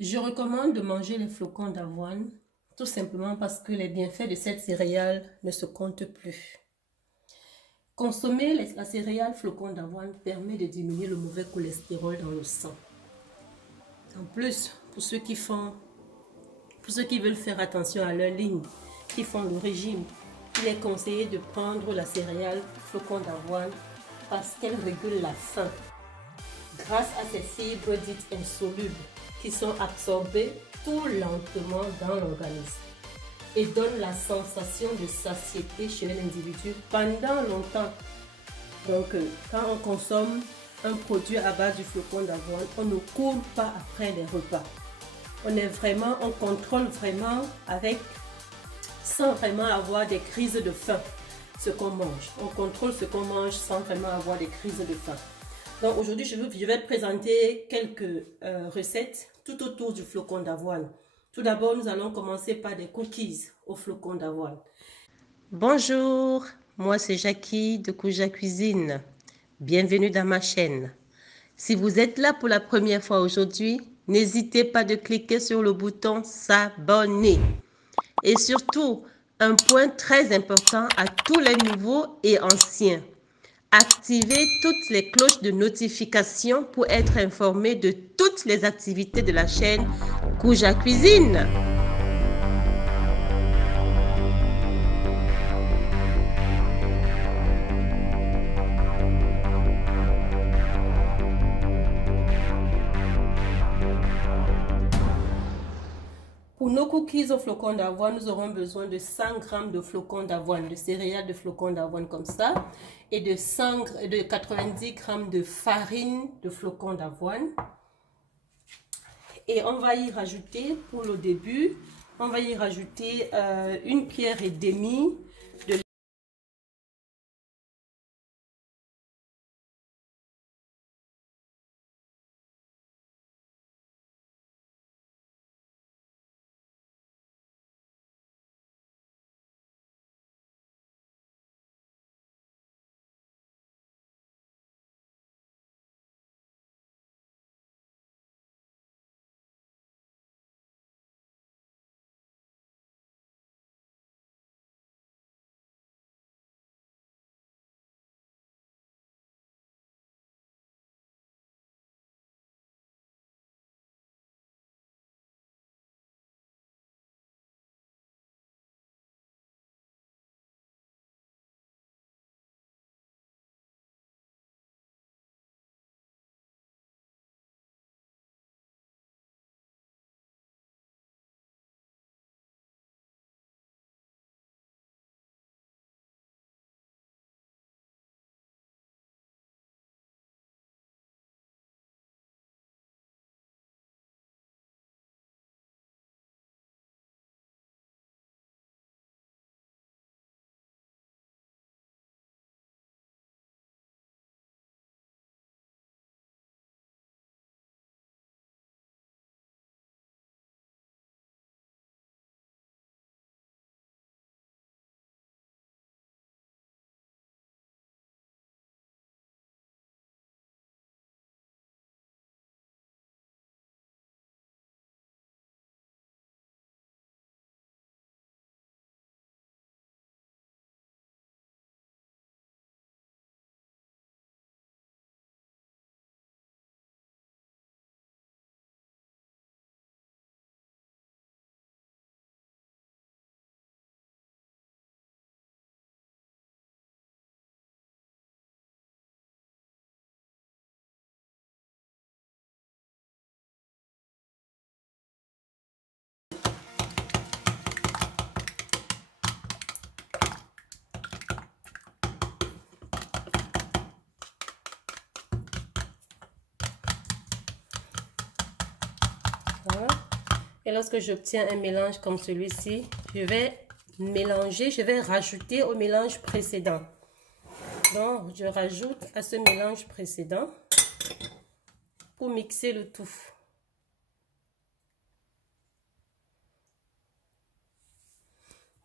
Je recommande de manger les flocons d'avoine, tout simplement parce que les bienfaits de cette céréale ne se comptent plus. Consommer la céréale flocon d'avoine permet de diminuer le mauvais cholestérol dans le sang. En plus, pour ceux qui veulent faire attention à leur ligne, qui font le régime, il est conseillé de prendre la céréale flocon d'avoine parce qu'elle régule la faim grâce à ces fibres dites insolubles qui sont absorbées tout lentement dans l'organisme et donnent la sensation de satiété chez l'individu pendant longtemps. Donc, quand on consomme un produit à base du flocon d'avoine, on ne court pas après les repas. On contrôle vraiment sans vraiment avoir des crises de faim ce qu'on mange. On contrôle ce qu'on mange sans vraiment avoir des crises de faim. Donc aujourd'hui, je vais présenter quelques recettes tout autour du flocon d'avoine. Tout d'abord, nous allons commencer par des cookies au flocon d'avoine. Bonjour, moi c'est Jackie de Kouja Cuisine. Bienvenue dans ma chaîne. Si vous êtes là pour la première fois aujourd'hui, n'hésitez pas de cliquer sur le bouton s'abonner. Et surtout, un point très important à tous les nouveaux et anciens. Activez toutes les cloches de notification pour être informé de toutes les activités de la chaîne Kouja Cuisine. Pour nos cookies au flocon d'avoine, nous aurons besoin de 100 g de flocons d'avoine, de céréales de flocons d'avoine comme ça, et de 90 g de farine de flocons d'avoine. Et on va y rajouter, pour le début, on va y rajouter 1,5 cuillère de Voilà. Et lorsque j'obtiens un mélange comme celui-ci, je vais mélanger, je vais rajouter au mélange précédent. Donc, je rajoute à ce mélange précédent pour mixer le tout.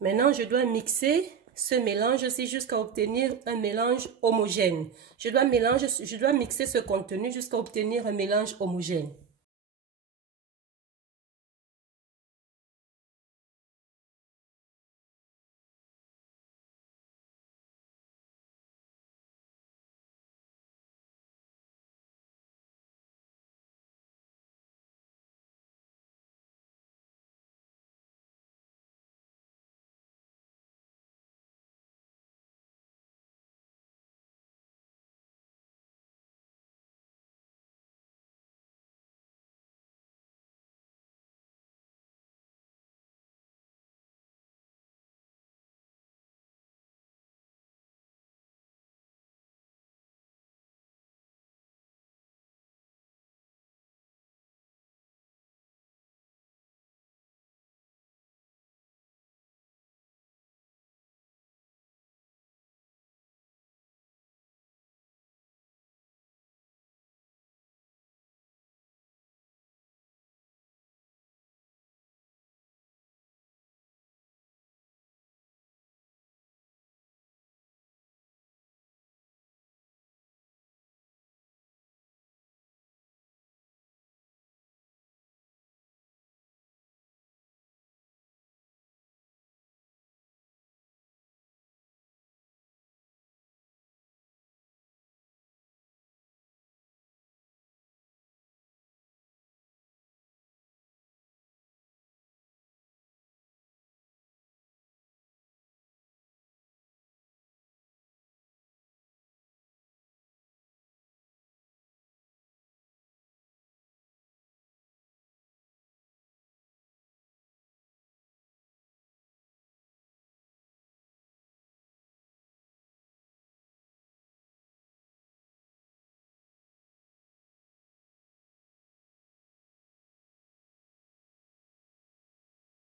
Maintenant, je dois mixer ce mélange-ci jusqu'à obtenir un mélange homogène. Je dois mixer ce contenu jusqu'à obtenir un mélange homogène.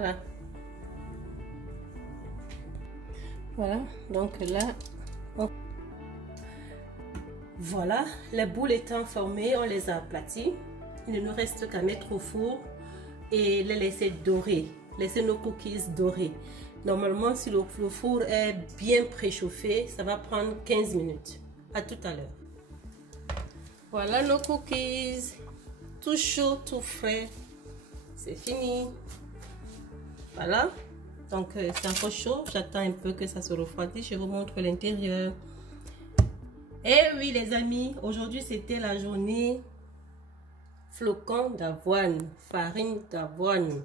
Voilà. Voilà, donc là, voilà, les boules étant formées, on les a aplaties. Il ne nous reste qu'à mettre au four et les laisser dorer, laisser nos cookies dorer. Normalement, si le four est bien préchauffé, ça va prendre 15 minutes. À tout à l'heure. Voilà nos cookies, tout chaud, tout frais. C'est fini. Voilà. Donc, c'est encore chaud. J'attends un peu que ça se refroidisse. Je vous montre l'intérieur. Et oui, les amis, aujourd'hui, c'était la journée flocons d'avoine, farine d'avoine.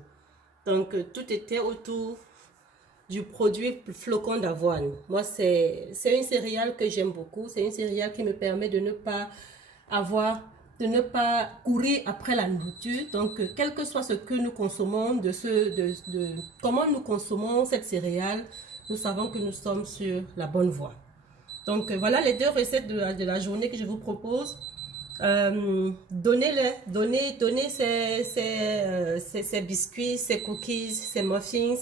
Donc, tout était autour du produit flocons d'avoine. Moi, c'est une céréale que j'aime beaucoup. C'est une céréale qui me permet de ne pas courir après la nourriture. Donc, quel que soit ce que nous consommons, comment nous consommons cette céréale, nous savons que nous sommes sur la bonne voie. Donc, voilà les deux recettes de la journée que je vous propose. Donnez ces biscuits, ces cookies, ces muffins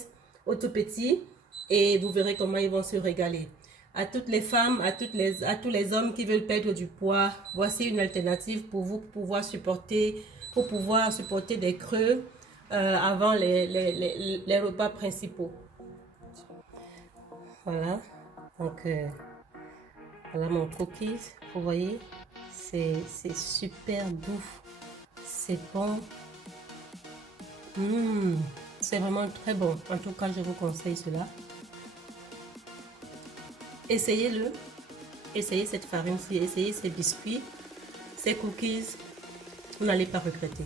aux tout petits et vous verrez comment ils vont se régaler. À toutes les femmes, à tous les hommes qui veulent perdre du poids, voici une alternative pour vous pouvoir supporter des creux avant les repas principaux. Voilà, donc voilà mon cookies, vous voyez, c'est super doux, c'est bon, c'est vraiment très bon. En tout cas, je vous conseille cela. Essayez-le, essayez cette farine-ci, essayez ces biscuits, ces cookies, vous n'allez pas regretter.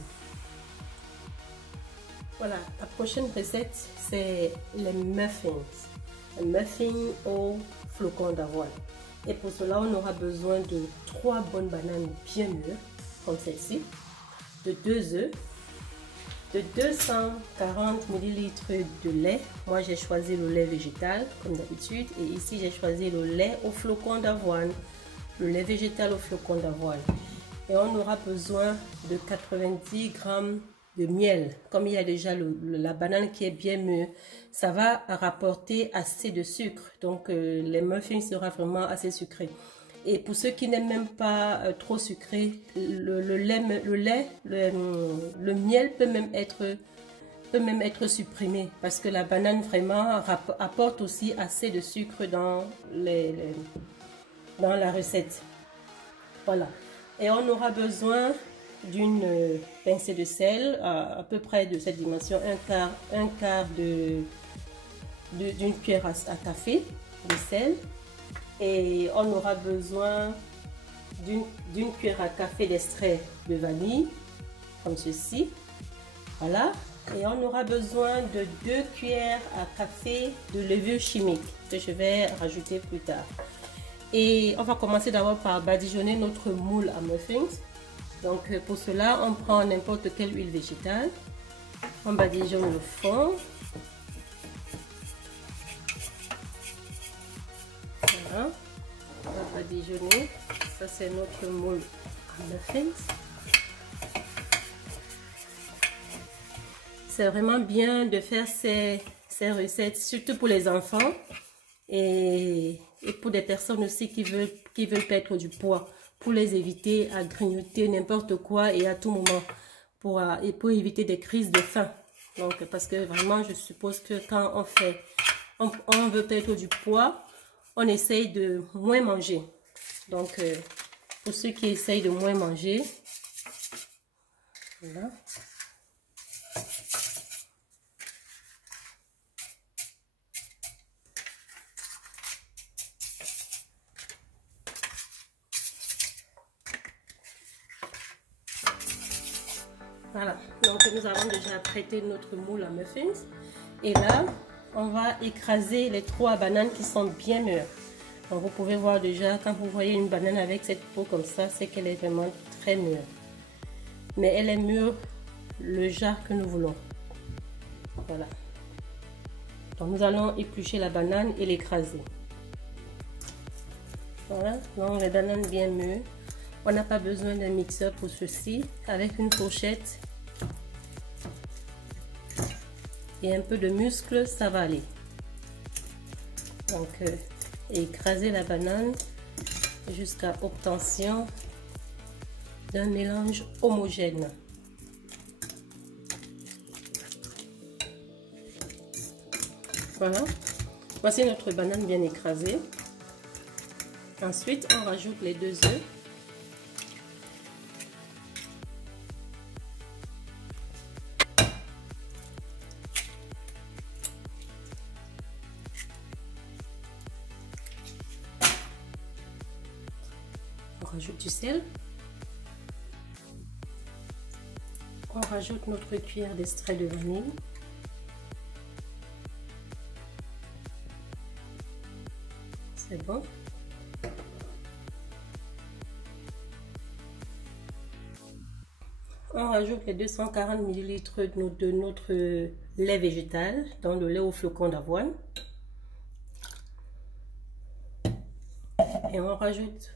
Voilà, la prochaine recette, c'est les muffins. Les muffins aux flocons d'avoine. Et pour cela, on aura besoin de 3 bonnes bananes bien mûres, comme celle-ci, de 2 œufs, de 240 ml de lait. Moi, j'ai choisi le lait végétal, comme d'habitude. Et ici, j'ai choisi le lait aux flocons d'avoine. Le lait végétal aux flocons d'avoine. Et on aura besoin de 90 g de miel. Comme il y a déjà la banane qui est bien mûre, ça va rapporter assez de sucre. Donc, les muffins seront vraiment assez sucrés. Et pour ceux qui n'aiment même pas trop sucré, le miel peut même être supprimé parce que la banane vraiment apporte aussi assez de sucre dans la recette. Voilà. Et on aura besoin d'une pincée de sel à peu près de cette dimension, un quart d'une cuillère à café de sel. Et on aura besoin d'une cuillère à café d'extrait de vanille, comme ceci. Voilà. Et on aura besoin de 2 cuillères à café de levure chimique que je vais rajouter plus tard. Et on va commencer d'abord par badigeonner notre moule à muffins. Donc pour cela, on prend n'importe quelle huile végétale. On badigeonne le fond. Voilà. On va badigeonner. Ça, c'est notre moule à muffins. C'est vraiment bien de faire ces recettes, surtout pour les enfants et pour des personnes aussi qui veulent perdre du poids, pour les éviter à grignoter n'importe quoi et à tout moment, pour éviter des crises de faim. Donc, parce que vraiment, je suppose que quand on veut perdre du poids, on essaye de moins manger. Donc, pour ceux qui essayent de moins manger, voilà. Voilà, donc nous avons déjà prêté notre moule à muffins. Et là, on va écraser les 3 bananes qui sont bien mûres. Donc vous pouvez voir déjà, quand vous voyez une banane avec cette peau comme ça, c'est qu'elle est vraiment très mûre. Mais elle est mûre le genre que nous voulons. Voilà. Donc nous allons éplucher la banane et l'écraser. Voilà, donc les bananes bien mûres. On n'a pas besoin d'un mixeur pour ceci. Avec une fourchette, et un peu de muscle, ça va aller. Donc, écraser la banane jusqu'à obtention d'un mélange homogène. Voilà, voici notre banane bien écrasée. Ensuite, on rajoute les 2 œufs. On rajoute du sel. On rajoute notre cuillère d'extrait de vanille. C'est bon. On rajoute les 240 ml de notre lait végétal, dans le lait au flocon d'avoine. Et on rajoute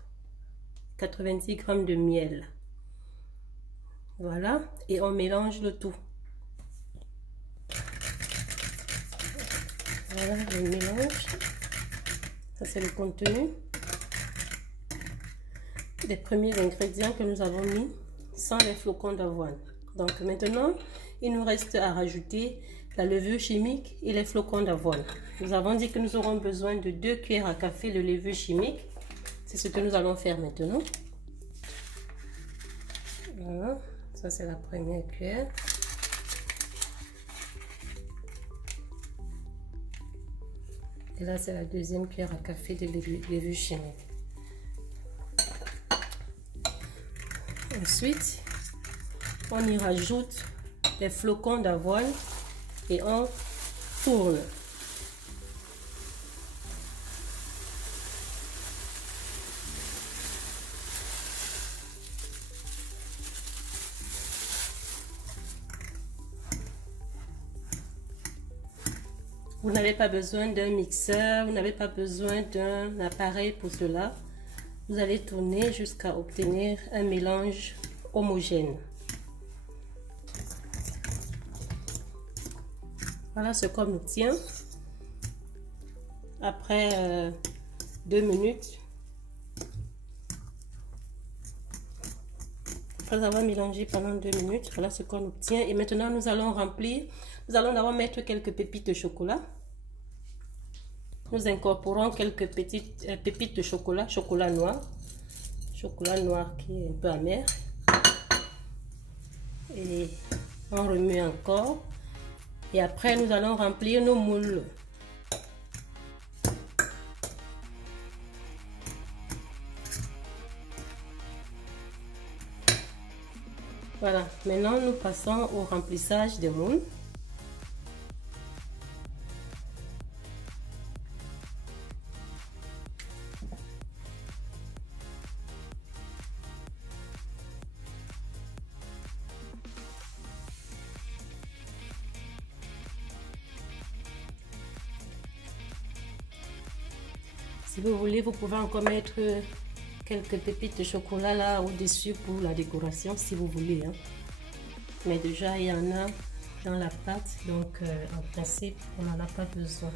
90 g de miel. Voilà, et on mélange le tout. Voilà le mélange. Ça, c'est le contenu des premiers ingrédients que nous avons mis sans les flocons d'avoine. Donc maintenant, il nous reste à rajouter la levure chimique et les flocons d'avoine. Nous avons dit que nous aurons besoin de 2 cuillères à café de levure chimique. C'est ce que nous allons faire maintenant. Voilà, ça c'est la première cuillère. Et là, c'est la deuxième cuillère à café de levure chimique. Ensuite, on y rajoute les flocons d'avoine et on tourne. Vous n'avez pas besoin d'un mixeur, vous n'avez pas besoin d'un appareil pour cela. Vous allez tourner jusqu'à obtenir un mélange homogène. Voilà ce qu'on obtient après 2 minutes. Après avoir mélangé pendant 2 minutes, voilà ce qu'on obtient. Et maintenant, nous allons remplir. Nous allons d'abord mettre quelques pépites de chocolat. Nous incorporons quelques petites pépites de chocolat, chocolat noir qui est un peu amer. Et on remet encore. Et après, nous allons remplir nos moules. Voilà, maintenant nous passons au remplissage des moules. Si vous voulez, vous pouvez encore mettre quelques pépites de chocolat là au-dessus pour la décoration si vous voulez. Hein. Mais déjà, il y en a dans la pâte, donc en principe, on n'en a pas besoin.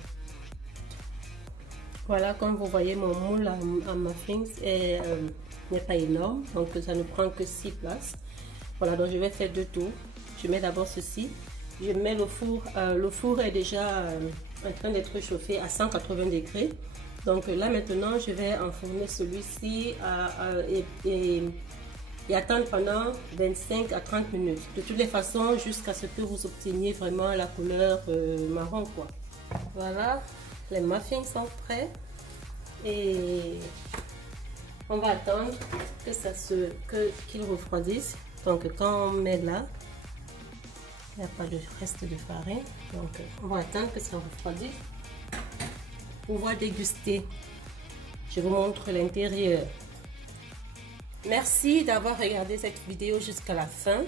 Voilà, comme vous voyez, mon moule à muffins n'est pas énorme, donc ça ne prend que 6 places. Voilà, donc je vais faire 2 tours. Je mets d'abord ceci. Je mets le four est déjà en train d'être chauffé à 180 degrés. Donc là maintenant, je vais enfourner celui-ci et attendre pendant 25 à 30 minutes. De toutes les façons, jusqu'à ce que vous obteniez vraiment la couleur marron, quoi. Voilà, les muffins sont prêts et on va attendre que qu'ils refroidissent. Donc quand on met là, il n'y a pas de reste de farine. Donc on va attendre que ça refroidisse. Pour pouvoir déguster. Je vous montre l'intérieur. Merci d'avoir regardé cette vidéo jusqu'à la fin.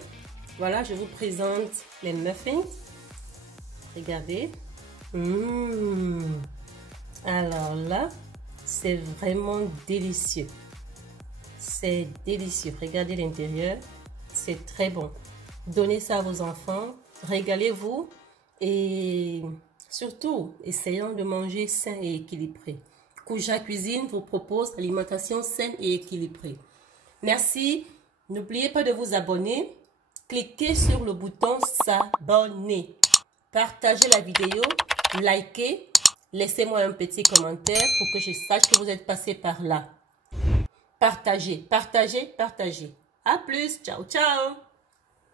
Voilà, je vous présente les muffins. Regardez. Alors là, c'est vraiment délicieux. C'est délicieux. Regardez l'intérieur. C'est très bon. Donnez ça à vos enfants. Régalez-vous. Et surtout, essayons de manger sain et équilibré. Kouja Cuisine vous propose l'alimentation saine et équilibrée. Merci. N'oubliez pas de vous abonner. Cliquez sur le bouton s'abonner. Partagez la vidéo, likez, laissez-moi un petit commentaire pour que je sache que vous êtes passé par là. Partagez, partagez, partagez. À plus, ciao, ciao.